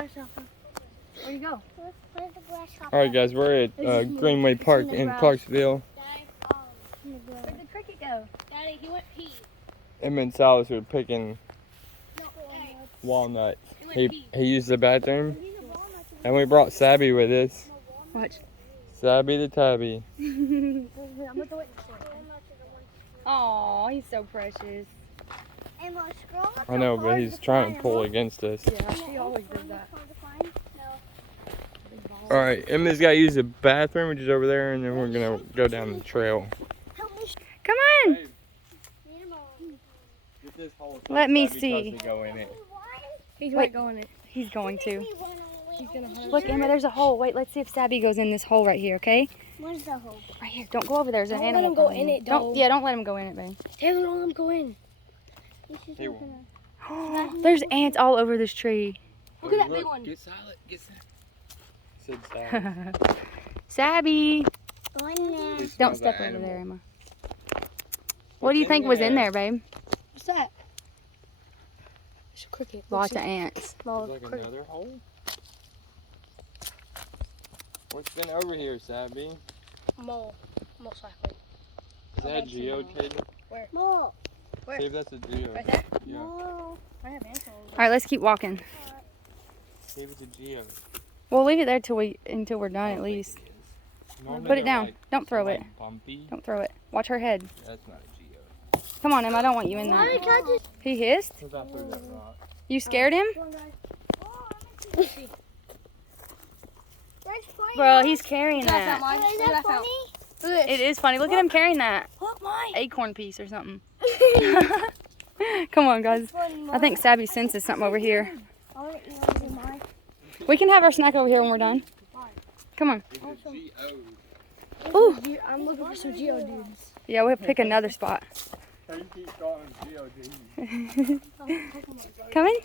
grasshopper. Where'd you go? Where's the grasshopper? All right, guys, we're at Greenway Park in Clarksville. Where'd the cricket go? Daddy, he went pee. Him and Silas are picking walnuts. He used the bathroom, and we brought Sabby with us. Watch. Sabby the tabby. Aw, he's so precious. I know, but he's trying to pull against us. Yeah, he always does that. All right, Emma's got to use the bathroom, which is over there, and then we're gonna go down the trail. Come on. Let me see. He's not going in. He's going to. Look, Emma, there's a hole. Wait, let's see if Sabby goes in this hole right here, okay? Where's the hole? Right here. Don't go over there. There's an animal. Don't let him go in it, don't. Yeah, don't let him go in it, babe. Taylor, don't let him go in. There's ants all over this tree. Look at that big one. Get silent. Get silent. Sabby. Go in there. Don't step over there, Emma. What do you think was in there, babe? What's that? It's a cricket. Lots of ants. Like another hole? What's been over here, Sabby? Mole, most likely. Is that a geode, kid? Where? Mole. Where? See if that's a geode. Right there? Yeah. Mole. I have ants all over. All right, let's keep walking. See if it's a geode. We'll leave it there until we're done at least. Put it down. Don't throw it. Bumpy. Don't throw it. Watch her head. That's not a geode. Come on, Emma. I don't want you in that. He hissed? What about through that rock? You scared him? Bro, he's carrying that. Is that funny? It is funny. Look at him carrying that. Look, mine. Acorn piece or something. Come on, guys. I think Sabby senses something over here. We can have our snack over here when we're done. Come on. Ooh. I'm looking for some geodudes. Yeah, we'll pick another spot. Coming?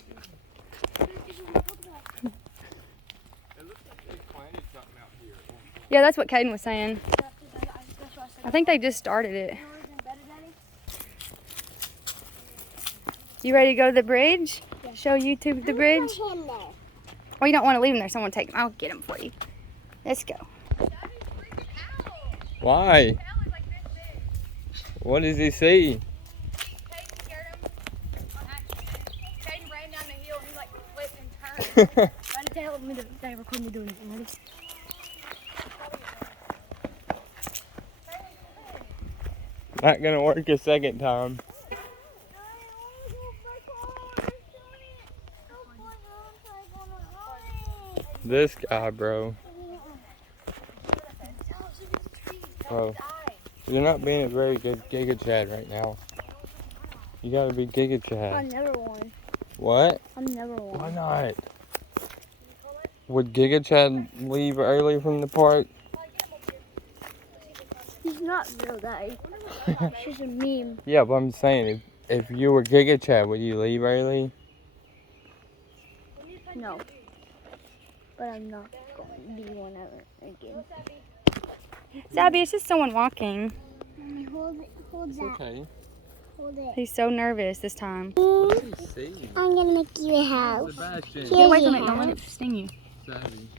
Yeah, that's what Caden was saying. I think they just started it. You ready to go to the bridge? Show YouTube the bridge? Well, you don't want to leave him there. Someone take him. I'll get him for you. Let's go. Why? What does he see? Caden scared him on accident. Caden ran down the hill and he like flipped and turned. They record me doing it. Ready? Not gonna work a second time. This guy, bro. Bro, you're not being a very good Giga Chad right now. You gotta be Giga Chad. I'm never one. What? I'm never one. Why not? Would Giga Chad leave early from the park? He's not real, Daddy. It's just a meme. Yeah, but I'm saying, if you were Giga Chad, would you leave early? No. But I'm not going to be one ever again. Sabby, it's just someone walking. Hold it. Hold It's that. okay. Hold it. He's so nervous this time. What do you see? I'm going to make you a house. Sebastian. Get away from it. Don't let it sting you. Savvy.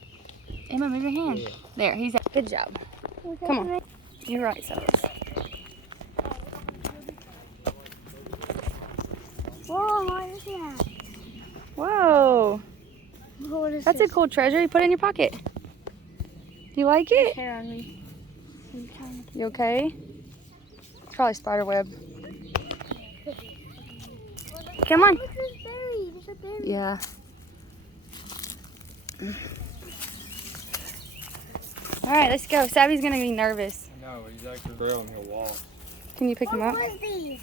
Emma, move your hand. Yeah. There, he's at. Good job. Come on. You're right, Silas. Whoa, what is that? Whoa. What is That's a cool treasure you put in your pocket. You like it? hair on me. You okay? It's probably spider web. Come on. Look, there's a berry. There's a berry. Yeah. All right, let's go. Sabby's gonna be nervous. No, he's actually real and he'll walk. Can you pick him up? What was these?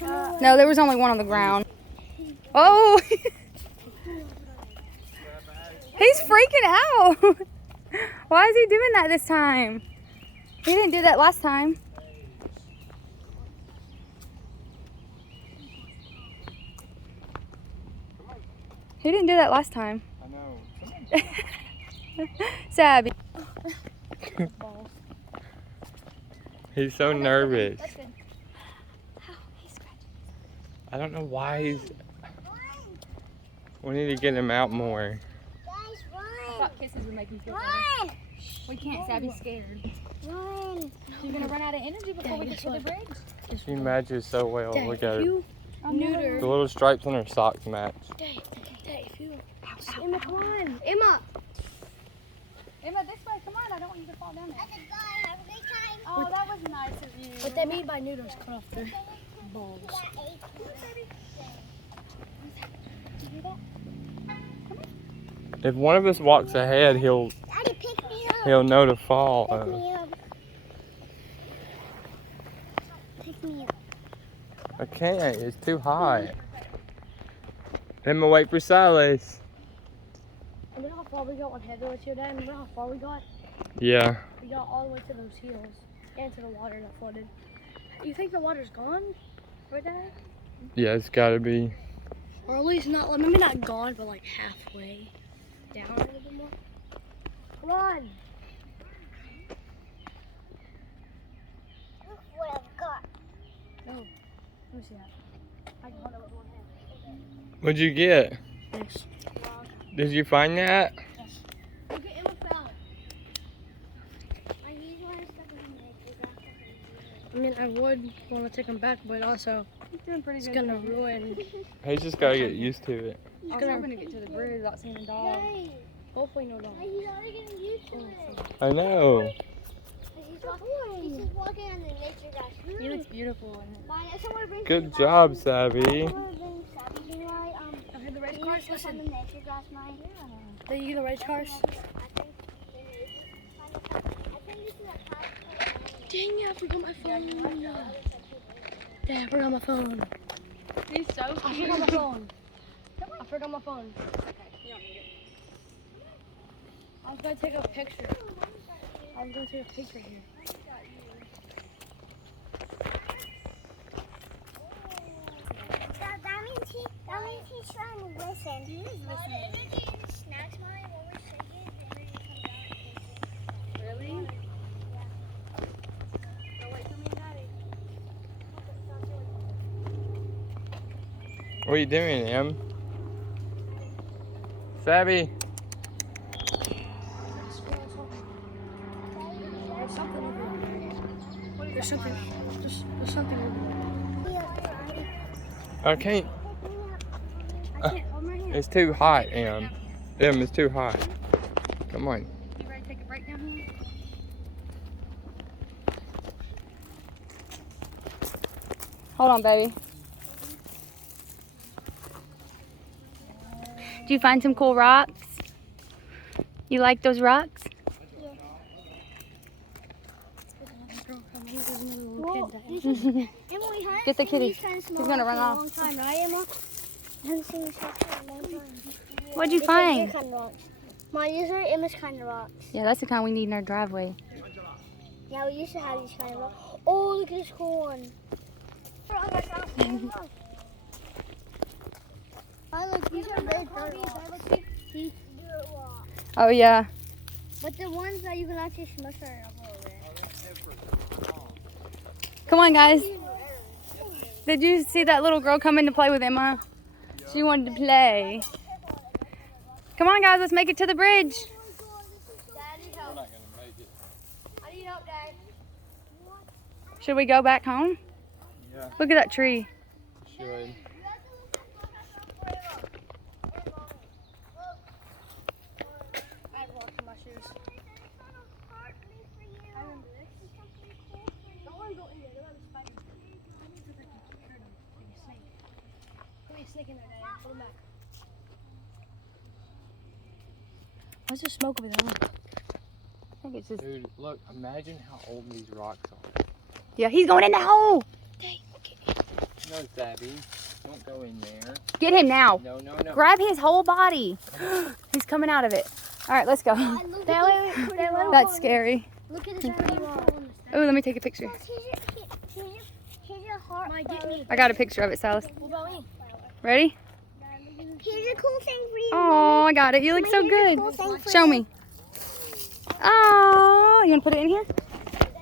No, there was only one on the ground. Oh! He's freaking out. Why is he doing that this time? He didn't do that last time. He didn't do that last time. I know. Sabby. He's so nervous. I don't know why he's... We need to get him out more. Stop kisses would make me feel better. Run! We can't, Sabby's scared. Run! You're gonna run out of energy before we get to the bridge. She matches so well. Dad, Look at her. Neuter. The little stripes on her socks match. Dad, if you... Emma, come on. Emma! Emma, this way. Come on. I don't want you to fall down there. Oh, that was nice of you. What they mean by neuters, cut off their balls. If one of us walks ahead, he'll Daddy, pick me up. know to fall. Pick me up. Pick me up. I can't. It's too high. Emma, wait for Silas. Remember how far we got on Heather with you, Dad? Remember how far we got? Yeah. We got all the way to those hills and to the water that flooded. You think the water's gone? Right, Dad? Yeah, it's gotta be. Or at least not, maybe not gone, but like halfway down a little bit more. Come on. Look what I've got. No. Let me see that. I can hold it with one hand. What'd you get? Yes. Did you find that? Yes. Look at Emma fell. I mean, I would want to take him back, but also He's doing pretty it's good. gonna ruin. He's just gotta get used to it. I was hoping to get to the bridge without seeing a dog. Hopefully, no dog. He's already getting used to it. I know. He's just walking on the nature grass. He looks beautiful in it. Mine, somewhere brings Good job, Savvy. Somewhere brings Sabby. Can you like, Okay, the race can you cars, step on listen. the nature grass, mine? Are you the race cars? I think this is a path. Dang it, I forgot my phone. Dad, I forgot my phone. He's so I cute. forgot my phone. I forgot my phone. I was gonna take a picture. I was gonna take a picture here. That means he's trying to listen. He is listening. Snacks, mine, when we shake it, the energy comes out. Really? What are you doing, Em? Savvy. There's something over there. There's something. There's something over there. I can't. I can't hold my hand. It's too hot, Em. Em, it's too hot. Come on. You ready to take a break down here? Hold on, baby. Did you find some cool rocks? You like those rocks? Well, Emily, Get the kitty. He's gonna run off. Long time, right, Emma? I haven't seen this rock in a long time. What'd you These find? are kind of rocks. These are Emma's kind of rocks. Yeah, that's the kind we need in our driveway. Yeah, we used to have these kind of rocks. Oh, look at this cool one. Oh, look, these are big rocks. See? Oh yeah. But the ones that you can actually smush are a little red. Come on, guys. Did you see that little girl come in to play with Emma? She wanted to play. Come on, guys. Let's make it to the bridge. I need help, Dad. Should we go back home? Yeah. Look at that tree. Should. I have rocks in my shoes. Don't let him go in there. Don't let him spider. Could be a snake in there, Dad. Put him back. Why's there smoke over there? I think it's just. Dude, look, imagine how old these rocks are. Yeah, he's going in the hole. No, Savvy. Don't go in there. Get him now. No, no, no. Grab his whole body. He's coming out of it. All right, let's go. That's scary. Look at this pretty rock. Oh, let me take a picture. Here's your heart. I got a picture of it, Silas. What about me? Ready? Here's a cool thing for you. Oh, I got it. You look so good. Cool thing for Show you. me. Oh, you want to put it in here?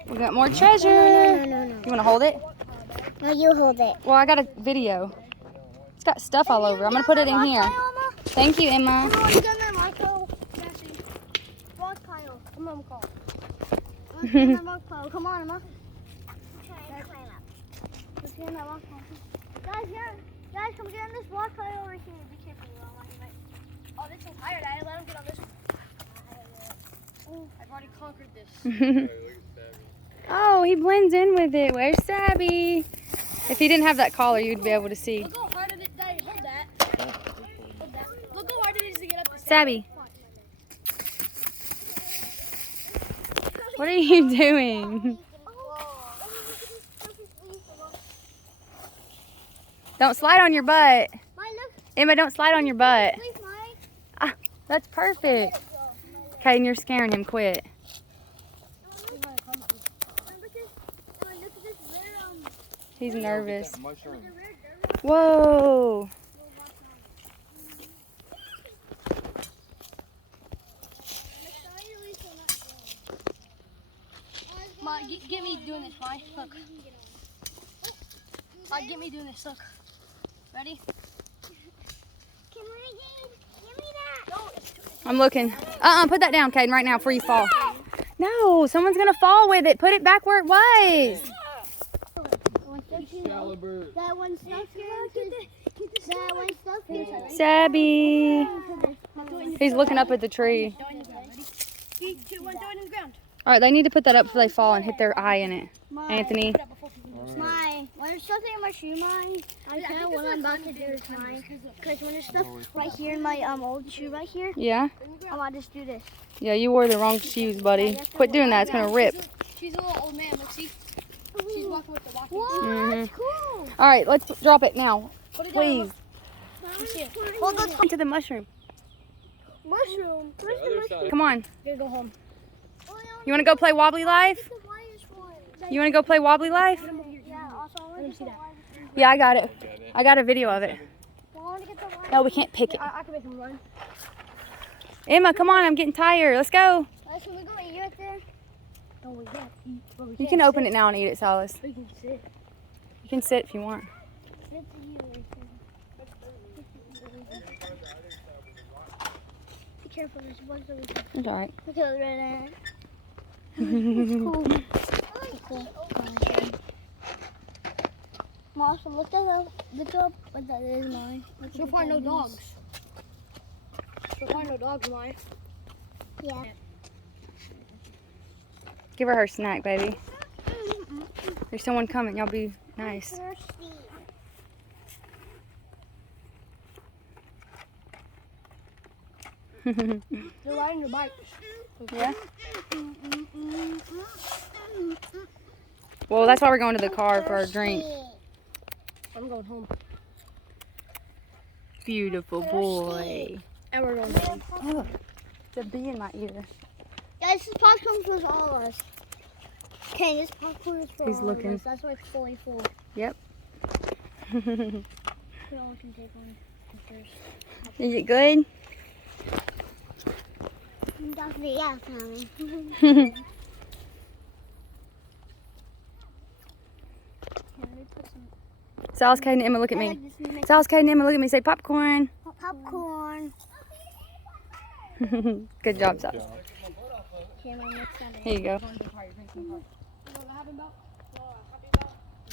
We got more treasure. No. You want to hold it? No, you hold it. Well, I got a video. It's got stuff all over. I'm going to put it in here. Thank you, Emma. mom call. Let's get in that rock pole. Come on, Emma. Try and climb up. Let's get in that rock pole. Guys, here. Guys, come get on this rock pole over here. Be careful, you all. Oh, this one's higher, Daddy. Let him get on this one. Oh, I've already conquered this. Oh, he blends in with it. Where's Sabby? If he didn't have that collar, you'd be able to see. Look how hard it is, Daddy. Hold that. Hold that. Look how hard it is to get up the Sabby, what are you doing? Don't slide on your butt. Emma, don't slide on your butt. Ah, that's perfect. Caden, you're scaring him. Quit. He's nervous. Whoa. Mom, get me doing this, Mike. Look. Get me doing this. Look. Ready? Give me that. I'm looking. Put that down, Caden, right now before you fall. No, someone's gonna fall with it. Put it back where it was. That one's stuck here. That one's stuck here. Sabby. He's looking up at the tree. 3, 2, 1, throw it in the ground. All right, they need to put that up before they fall and hit their eye in it. Anthony. When there's something in my shoe, what I'm about to do is mine. Because when there's stuff right here in my old shoe right here, Yeah? I'm about to just do this. Yeah, you wore the wrong shoes, buddy. Quit doing that. It's going to rip. She's a little old man. Look, see? She's walking with the walking. Whoa, that's cool. All right, let's drop it now. Put it down, Please. look. Hold on to the mushroom. Mushroom. Where's the mushroom? Come on. Gotta go home. You want to go play Wobbly Life? You want to go play Wobbly Life? Yeah, also I want to see that. Yeah, I got it. I got a video of it. No, we can't pick it. I can make him run. Emma, come on. I'm getting tired. Let's go. Can we go eat right there? No, we can't eat. But we You can open it now and eat it, Silas. We can sit. You can sit if you want. Sit to you right there. Be careful, there's a bunch of them. It's all right. Look at it right cool. Marshall, look up what that is, mine. So far, no dogs. So far, no dogs, Maya. Yeah. Give her snack, baby. There's someone coming. Y'all be nice. Thirsty. They're riding their bikes. Yeah? Well, that's why we're going to the car for our drink. I'm going home. Beautiful boy. And we're going home. Oh, there's a bee in my ear. Guys, this popcorn for all of us. Okay, this popcorn is for He's all looking. of us. That's why it's fully full. Yep. We all can take one first. Is it good? That's the yeah, family. Silas, Caden, and Emma, look at me. Silas, Caden, and Emma, look at me. Say popcorn. Popcorn. Good job, Silas. Okay, my next one. Here you go. You know what happened about?